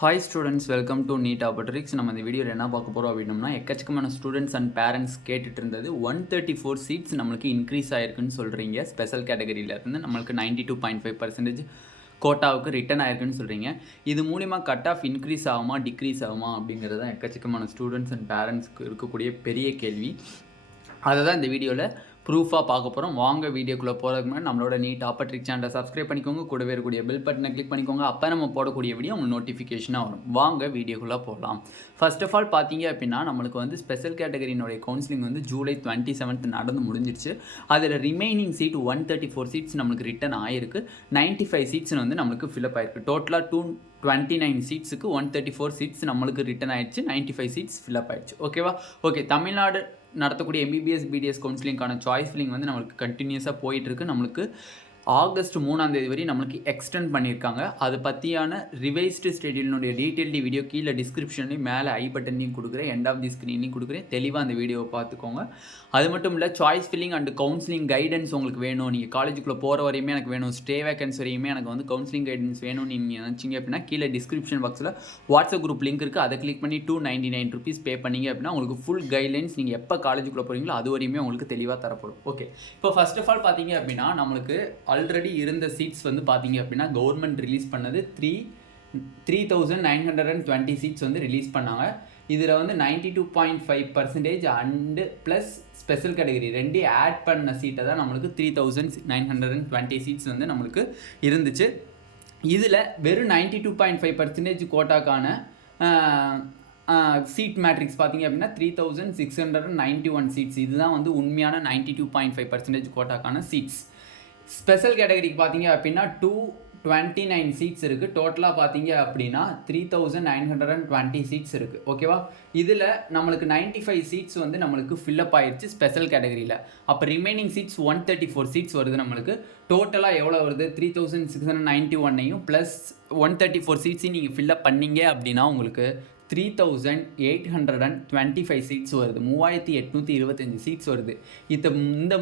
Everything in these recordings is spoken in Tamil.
Hi students, welcome to NEET ஆப்பர்ட்ரிக்ஸ். நம்ம இந்த வீடியோவில் என்ன பார்க்க போகிறோம் அப்படின்னோம்னா, எக்கச்சக்கமான ஸ்டூடெண்ட்ஸ் அண்ட் பேரண்ட்ஸ் கேட்டுட்டு இருந்தது 134 சீட்ஸ் நம்மளுக்கு இன்க்ரீஸ் ஆயிருக்குன்னு சொல்கிறீங்க. ஸ்பெஷல் கேட்டகரியிலேருந்து நம்மளுக்கு 92.5% கோட்டாவுக்கு ரிட்டன் ஆயிருக்குன்னு சொல்கிறீங்க. இது மூலிமா கட் ஆஃப் இன்க்ரீஸ் ஆகுமா டிக்ரீஸ் ஆகுமா அப்படிங்கிறது தான் எக்கச்சக்கமான ஸ்டூடெண்ட்ஸ் அண்ட் பேரண்ட்ஸ்க்கு இருக்கக்கூடிய பெரிய கேள்வி. அதை தான் இந்த வீடியோவில் ப்ரூஃபாக பார்க்க போகிறோம். வாங்க வீடியோக்குள்ளே போகிறதுக்கு முன்னாடி நம்மளோட நீட் ஆப்பர்ட்ரிக் சேனலை சப்ஸ்கிரைப் பண்ணிக்கோங்க, கூடவே இருக்கக்கூடிய பெல் பட்டனை கிளிக் பண்ணிக்கோங்க. அப்போ நம்ம போடக்கூடிய வீடியோ உங்களுக்கு நோட்டிஃபிகேஷனாக வரும். வாங்க வீடியோக்குள்ளே போகலாம். ஃபர்ஸ்ட் ஆஃப் ஆல் பார்த்தீங்க அப்படின்னா, நம்மளுக்கு வந்து ஸ்பெஷல் கேட்டகரியினுடைய கவுன்சிலிங் வந்து ஜூலை 27 நடந்து முடிஞ்சிருச்சு. அதில் ரிமைனிங் சீட் 134 சீட்ஸ் நம்மளுக்கு ரிட்டன் ஆயிருக்கு. 95 சீட்ஸ் வந்து நம்மளுக்கு ஃபில்அப் ஆயிருக்கு. டோட்டலாக 229 சீட்ஸுக்கு 134 சீட்ஸ் நம்மளுக்கு ரிட்டன் ஆயிடுச்சு. 95 சீட்ஸ் ஃபில்அப் ஆயிடுச்சு. ஓகேவா? ஓகே, தமிழ்நாடு நடத்தக்கூடிய எம்பிபிஎஸ் பிடிஎஸ் கவுன்சிலிங்கான சாய்ஸ் ஃபில்லிங் வந்து நம்மளுக்கு கண்டினியூஸாக போயிட்டுருக்கு. நம்மளுக்கு ஆகஸ்ட் 3 வரை நம்மளுக்கு எக்ஸ்டெண்ட் பண்ணியிருக்காங்க. அது பற்றியான ரிவைஸ்டு ஸ்கெட்யூலினுடைய டீட்டெயில்டு வீடியோ கீழே டிஸ்கிரிப்ஷன்லையும் மேலே ஐ பட்டன்லையும் கொடுக்குறேன், எண்ட் ஆஃப் தி ஸ்க்ரீன்லையும் கொடுக்குறேன். தெளிவாக அந்த வீடியோவை பார்த்துக்கோங்க. அது மட்டும் இல்லை, choice filling and counselling guidance உங்களுக்கு வேணும், நீங்கள் காலேஜுக்குள்ளே போகிற வரையுமே எனக்கு வேணும், ஸ்டே வேக்கன்ஸ் வரையுமே எனக்கு வந்து கவுன்சிலிங் கைடன்ஸ் வேணும்னு நீங்கள் நினச்சிங்க அப்படின்னா கீழே டிஸ்கிரிப்ஷன் பாக்ஸில் வாட்ஸ்அப் குரூப் லிங்க் இருக்குது. அதை கிளிக் பண்ணி 299 ருபீஸ் பே பண்ணிங்க அப்படின்னா உங்களுக்கு ஃபுல் கைட்லைன்ஸ் நீங்கள் எப்போ காலேஜுக்குள்ளே போகிறீங்களோ அது வரையுமே உங்களுக்கு தெளிவாக தரப்படும். ஓகே, இப்போ ஃபர்ஸ்ட் ஆஃப் ஆல் பார்த்தீங்க அப்படின்னா, நம்மளுக்கு ஆல்ரெடி இருந்த சீட்ஸ் வந்து பார்த்தீங்க அப்படின்னா கவர்மெண்ட் ரிலீஸ் பண்ணது 3,920 சீட்ஸ் வந்து ரிலீஸ் பண்ணாங்க. இதில் வந்து 92.5% அண்டு ப்ளஸ் ஸ்பெஷல் கேட்டகரி ரெண்டு ஆட் பண்ண சீட்டை தான் நம்மளுக்கு 3,920 சீட்ஸ் வந்து நம்மளுக்கு இருந்துச்சு. இதில் வெறும் 92.5% கோட்டாக்கான சீட் மேட்ரிக்ஸ் பார்த்தீங்க அப்படின்னா 3,691 சீட்ஸ். இதுதான் வந்து உண்மையான 92.5% கோட்டாக்கான சீட்ஸ். ஸ்பெஷல் கேட்டகரிக்கு பார்த்தீங்க அப்படின்னா 229 சீட்ஸ் இருக்குது. டோட்டலாக பார்த்தீங்க அப்படின்னா 3,920 சீட்ஸ் இருக்குது. ஓகேவா? இதில் நம்மளுக்கு 95 சீட்ஸ் வந்து நம்மளுக்கு ஃபில்அப் ஆயிடுச்சு ஸ்பெஷல் கேட்டகரியில். அப்போ ரிமைனிங் சீட்ஸ் 134 சீட்ஸ் வருது. நம்மளுக்கு டோட்டலாக எவ்வளோ வருது? 3,691 ப்ளஸ் 134 சீட்ஸையும் நீங்கள் ஃபில்அப் பண்ணீங்க அப்படின்னா உங்களுக்கு 3,825 சீட்ஸ் வருது. 3,825 சீட்ஸ் வருது. இந்த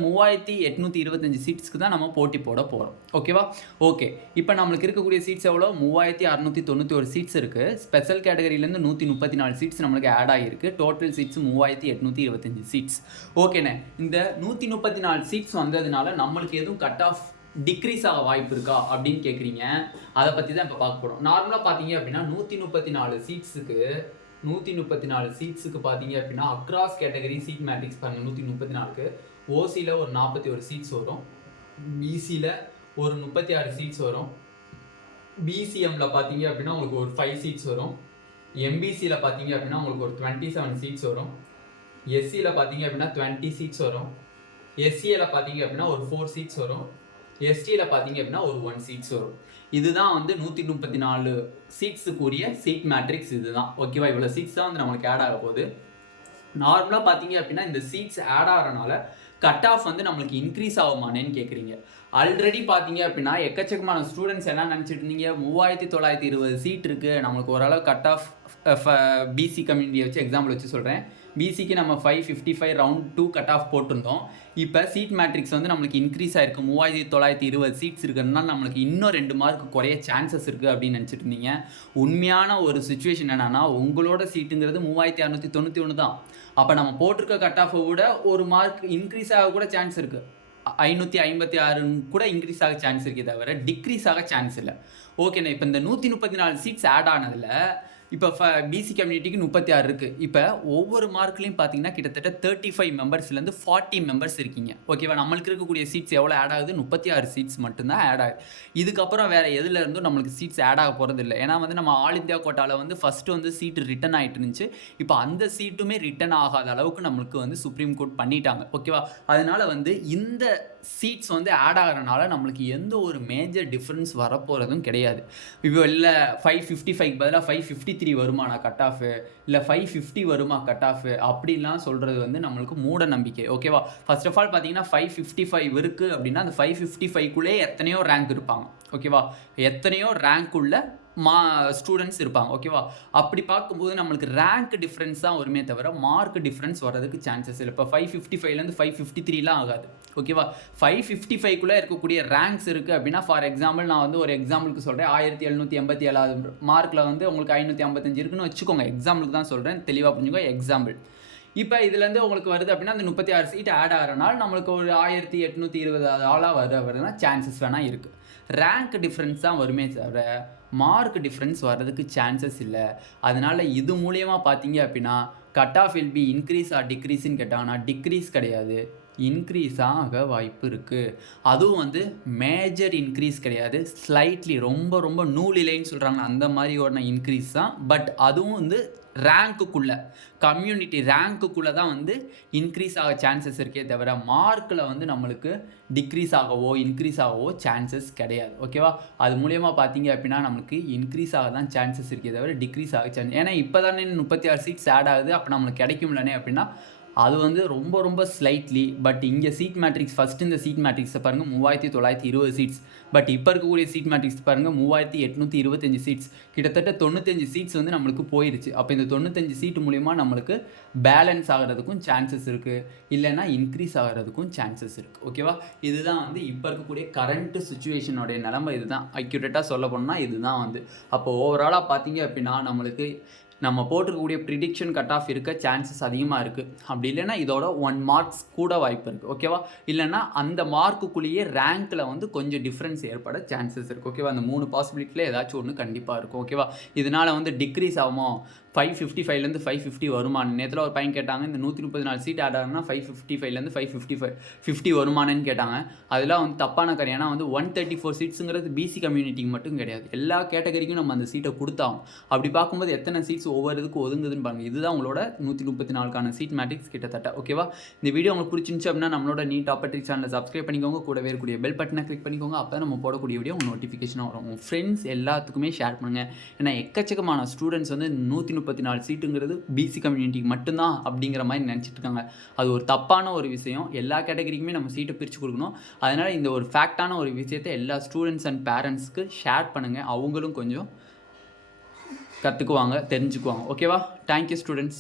3,825 சீட்ஸ்க்கு தான் நம்ம போட்டி போட போகிறோம். ஓகேவா? ஓகே, இப்போ நம்மளுக்கு இருக்கக்கூடிய சீட்ஸ் எவ்வளோ? 3,691 சீட்ஸ் இருக்குது. ஸ்பெஷல் கேட்டகரியிலேருந்து 134 சீட்ஸ் நம்மளுக்கு ஆட் ஆகிருக்கு. Total seats 3,825 seats. ஓகேண்ணே, இந்த 134 சீட்ஸ் வந்ததுனால நம்மளுக்கு எதுவும் கட் ஆஃப் டிக்ரீஸ் ஆக வாய்ப்பு இருக்கா அப்படின்னு கேட்குறீங்க. அதை பற்றி தான் இப்போ பார்க்க போகிறோம். நார்மலாக பார்த்தீங்க அப்படின்னா 134 சீட்ஸுக்கு பார்த்தீங்க அப்படின்னா அக்ராஸ் கேட்டகரி சீட் மேட்ரிக்ஸ் பாருங்கள். 134க்கு ஓசியில் ஒரு 41 சீட்ஸ் வரும், பிசியில் ஒரு 36 சீட்ஸ் வரும், பிசிஎம்மில் பார்த்தீங்க அப்படின்னா உங்களுக்கு ஒரு 5 சீட்ஸ் வரும், எம்பிசியில் பார்த்தீங்க அப்படின்னா உங்களுக்கு ஒரு 27 சீட்ஸ் வரும், எஸ்சியில் பார்த்தீங்க அப்படின்னா 20 சீட்ஸ் வரும், எஸ்சியில் பார்த்தீங்க அப்படின்னா ஒரு 4 சீட்ஸ் வரும், எஸ்டியில் பார்த்தீங்க அப்படின்னா ஒரு 1 சீட்ஸ் வரும். இதுதான் வந்து 134 சீட்ஸுக்குரிய சீட் மேட்ரிக்ஸ் இதுதான். ஓகேவா? இவ்வளோ சீட்ஸ் தான் வந்து நம்மளுக்கு ஆட் ஆக போகுது. நார்மலாக பார்த்தீங்க அப்படின்னா இந்த சீட்ஸ் ஆட் ஆகிறனால கட் ஆஃப் வந்து நம்மளுக்கு இன்க்ரீஸ் ஆகுமானேன்னு கேட்குறீங்க. ஆல்ரெடி பார்த்தீங்க அப்படின்னா எக்கச்சக்கமான ஸ்டூடெண்ட்ஸ் என்ன நினச்சிட்டு இருந்தீங்க, 3,920 சீட் இருக்குது, நம்மளுக்கு ஓரளவு கட் ஆஃப் பிசி கம்யூனிட்டியை வச்சு எக்ஸாம்பிள் வச்சு சொல்கிறேன். பிசிக்கு நம்ம 555 ரவுண்ட் 2 கட் ஆஃப் போட்டிருந்தோம். இப்போ சீட் மேட்ரிக்ஸ் வந்து நம்மளுக்கு இன்க்ரீஸ் ஆகிருக்கு. 3,920 சீட்ஸ் இருக்கிறதுனால நம்மளுக்கு இன்னும் 2 மார்க் குறைய சான்சஸ் இருக்குது அப்படின்னு நினச்சிட்டு இருந்தீங்க. உண்மையான ஒரு சுச்சுவேஷன் என்னென்னா, உங்களோட சீட்டுங்கிறது 3,691 தான். அப்போ நம்ம போட்டிருக்க கட் ஆஃபை விட ஒரு மார்க் இன்க்ரீஸ் ஆக கூட சான்ஸ் இருக்குது. 556 கூட இன்க்ரீஸ் ஆக சான்ஸ் இருக்கே தவிர டிக்ரீஸ் ஆக சான்ஸ் இல்லை. ஓகேண்ணா, இப்போ இந்த 134 சீட்ஸ் ஆட் ஆனதில் இப்போ பிசி கம்யூனிட்டிக்கு 36 இருக்குது. இப்போ ஒவ்வொரு மார்க்லையும் பார்த்தீங்கன்னா கிட்டத்தட்ட 35 மெம்பர்ஸ்லேருந்து 40 மெம்பர்ஸ் இருக்கீங்க. ஓகேவா? நம்மளுக்கு இருக்கக்கூடிய சீட்ஸ் எவ்வளோ ஆட் ஆகுது? 36 சீட்ஸ் மட்டும்தான் ஆட் ஆகுது. இதுக்கப்புறம் வேறு எதில் இருந்தும் நம்மளுக்கு சீட்ஸ் ஆட் ஆக போகிறது இல்லை. ஏன்னா வந்து நம்ம ஆல் இந்தியா கோட்டாவில் வந்து ஃபஸ்ட்டு வந்து சீட்டு ரிட்டன் ஆகிட்டு இருந்துச்சு. இப்போ அந்த சீட்டுமே ரிட்டன் ஆகாத அளவுக்கு நம்மளுக்கு வந்து சுப்ரீம் கோர்ட் பண்ணிட்டாங்க. ஓகேவா? அதனால் வந்து இந்த சீட்ஸ் வந்து ஆட் ஆகிறனால நம்மளுக்கு எந்த ஒரு மேஜர் டிஃப்ரென்ஸ் வரப்போகிறதும் கிடையாது. இப்போ இல்லை 555க்கு பதிலாக 553 வருமா கட் ஆஃப், இல்லை 550 வருமா கட் ஆஃப் அப்படிலாம் சொல்கிறது வந்து நம்மளுக்கு மூட நம்பிக்கை. ஓகேவா? ஃபர்ஸ்ட் ஆஃப் ஆல் பார்த்தீங்கன்னா 555 இருக்குது அப்படின்னா அந்த 555க்குள்ளே எத்தனையோ ரேங்க் இருப்பாங்க. ஓகேவா? எத்தனையோ ரேங்க் உள்ள ஸ்டூடெண்ட்ஸ் இருப்பாங்க. ஓகேவா? அப்படி பார்க்கும்போது நம்மளுக்கு ரேங்க் டிஃப்ரென்ஸ் தான் வருமே தவிர மார்க் டிஃப்ரென்ஸ் வரதுக்கு சான்சஸ் இல்லை. இப்போ 555லேருந்து 553லாம் ஆகாது. ஓகேவா? 555க்குள்ளே இருக்கக்கூடிய ரேங்க்ஸ் இருக்குது அப்படின்னா, ஃபார் எக்ஸாம்பிள் நான் வந்து ஒரு எக்ஸாம்பிளுக்கு சொல்கிறேன், 1787 மார்க்கில் வந்து உங்களுக்கு 555 இருக்குன்னு வச்சுக்கோங்க. எக்ஸாம்பிளுக்கு தான் சொல்கிறேன், தெளிவாக புரிஞ்சுக்கோ. எக்ஸாம்பிள். இப்போ இதுலேருந்து உங்களுக்கு வருது அப்படின்னா அந்த 36 சீட் ஆட் ஆகிறனால நம்மளுக்கு ஒரு 1820 ஆளாக வருதுன்னா சான்சஸ் வேணால் இருக்குது. ரேங்க் டிஃப்ரென்ஸ் தான் வருமே தவிர மார்க் டிஃப்ரென்ஸ் வர்றதுக்கு சான்சஸ் இல்லை. அதனால் இது மூலியமாக பார்த்தீங்க அப்படின்னா cut off will be increase or டிக்ரீஸ்ன்னு கேட்டாங்கன்னா டிக்ரீஸ் கிடையாது, இன்க்ரீஸ் ஆக வாய்ப்பு இருக்குது. அதுவும் வந்து மேஜர் இன்க்ரீஸ் கிடையாது, ஸ்லைட்லி ரொம்ப ரொம்ப நூலிலைன்னு சொல்கிறாங்க அந்த மாதிரியோட இன்க்ரீஸ் தான். பட் அதுவும் வந்து ரேங்க்குள்ளே, கம்யூனிட்டி ரேங்க்குள்ளே தான் வந்து இன்க்ரீஸ் ஆக சான்சஸ் இருக்கே தவிர மார்க்கில் வந்து நம்மளுக்கு டிக்ரீஸ் ஆகவோ இன்க்ரீஸ் ஆகவோ சான்சஸ் கிடையாது. ஓகேவா? அது மூலயமா பார்த்தீங்க அப்படின்னா நம்மளுக்கு இன்க்ரீஸ் ஆக தான் சான்சஸ் இருக்கே தவிர டிக்ரீஸ் ஆக சான்ஸ். ஏன்னா இப்போ தானே 36 சீட்ஸ் ஆட் ஆகுது, அப்போ நம்மளுக்கு கிடைக்கும்லனே அப்படின்னா அது வந்து ரொம்ப ரொம்ப ஸ்லைட்லி. பட் இங்கே சீட் மேட்ரிக்ஸ் ஃபஸ்ட்டு இந்த சீட் மேட்ரிக்ஸை பாருங்கள் 3920 சீட்ஸ். பட் இப்போ இருக்கக்கூடிய சீட் மேட்ரிக்ஸ் பாருங்கள் 3825 சீட்ஸ். கிட்டத்தட்ட 95 சீட்ஸ் வந்து நம்மளுக்கு போயிடுச்சு. அப்போ இந்த 95 சீட்டு மூலிமா நம்மளுக்கு பேலன்ஸ் ஆகிறதுக்கும் சான்சஸ் இருக்குது, இல்லைன்னா இன்க்ரீஸ் ஆகிறதுக்கும் சான்சஸ் இருக்குது. ஓகேவா? இதுதான் வந்து இப்போ இருக்கக்கூடிய கரண்ட் சுச்சுவேஷனோடைய நிலமை. இதுதான் அக்யூரேட்டாக சொல்ல போனால் இதுதான் வந்து. அப்போ ஓவராலாக பார்த்தீங்க அப்படின்னா நம்மளுக்கு நம்ம போட்டிருக்கக்கூடிய ப்ரிடிக்ஷன் கட் ஆஃப் இருக்க சான்சஸ் அதிகமாக இருக்குது. அப்படி இல்லைன்னா இதோட 1 மார்க்ஸ் கூட வாய்ப்பு இருக்குது. ஓகேவா? இல்லைன்னா அந்த மார்க்குள்ளேயே ரேங்க்கில் வந்து கொஞ்சம் டிஃப்ரென்ஸ் ஏற்பட சான்சஸ் இருக்குது. ஓகேவா? அந்த 3 பாசிபிலிட்டியில் ஏதாச்சும் ஒன்று கண்டிப்பாக இருக்கும். ஓகேவா? இதனால் வந்து டிக்ரீஸ் ஆகுமோ, 555லேருந்து 550 வருமானு நேரத்தில் ஒரு பையன் கேட்டாங்க. இந்த 134 சீட் ஆட் ஆகுனா 555லேருந்து 550 வருமானன்னு கேட்டாங்க. அதெல்லாம் வந்து தப்பான காரியம். ஏன்னா வந்து 134 சீட்ஸுங்கிறது பிசி கம்யூனிட்டிக்கு மட்டும் கிடையாது, எல்லா கேட்டகரிக்கும் நம்ம அந்த சீட்டை கொடுத்தாகும். அப்படி பார்க்கும்போது எத்தனை சீட்ஸ் ஒவ்வொரு இதுக்கு ஒதுங்குதுன்னு பாருங்கள். இதுதான் உங்களோட 134க்கான சீட் மேட்ரிக்ஸ் கிட்டத்தட்ட. ஓகேவா? இந்த வீடியோ உங்களுக்கு பிடிச்சிருந்துச்சு அப்படின்னா நம்மளோட நீட் ஆப்பர்ச்சுனிட்டி சேனலை சப்ஸ்கிரைப் பண்ணிக்கோங்க, கூடவே இருக்கக்கூடிய பெல் பட்டனை கிளிக் பண்ணிக்கோங்க. அப்போ நம்ம போடக்கூடிய வீடியோ உங்கள் நோட்டிஃபிகேஷனாக வரும். உங்கள் ஃப்ரெண்ட்ஸ் எல்லாத்துக்குமே ஷேர் பண்ணுங்கள். ஏன்னா எக்கச்சக்கமான ஸ்டூடெண்ட்ஸ் வந்து 134 சீட்டுங்கிறது பிசி கம்யூனிட்டிக்கு மட்டும்தான் அப்படிங்கிற மாதிரி நினச்சிட்டு இருக்காங்க. அது ஒரு தப்பான ஒரு விஷயம். எல்லா கேட்டகரிக்குமே நம்ம சீட்டை பிரித்து கொடுக்கணும். அதனால் இந்த ஒரு ஃபேக்டான ஒரு விஷயத்தை எல்லா ஸ்டூடெண்ட்ஸ் அண்ட் பேரண்ட்ஸ்க்கு ஷேர் பண்ணுங்கள். அவங்களும் கொஞ்சம் கற்றுக்குவாங்க, தெரிஞ்சுக்குவாங்க. ஓகேவா? Thank you students.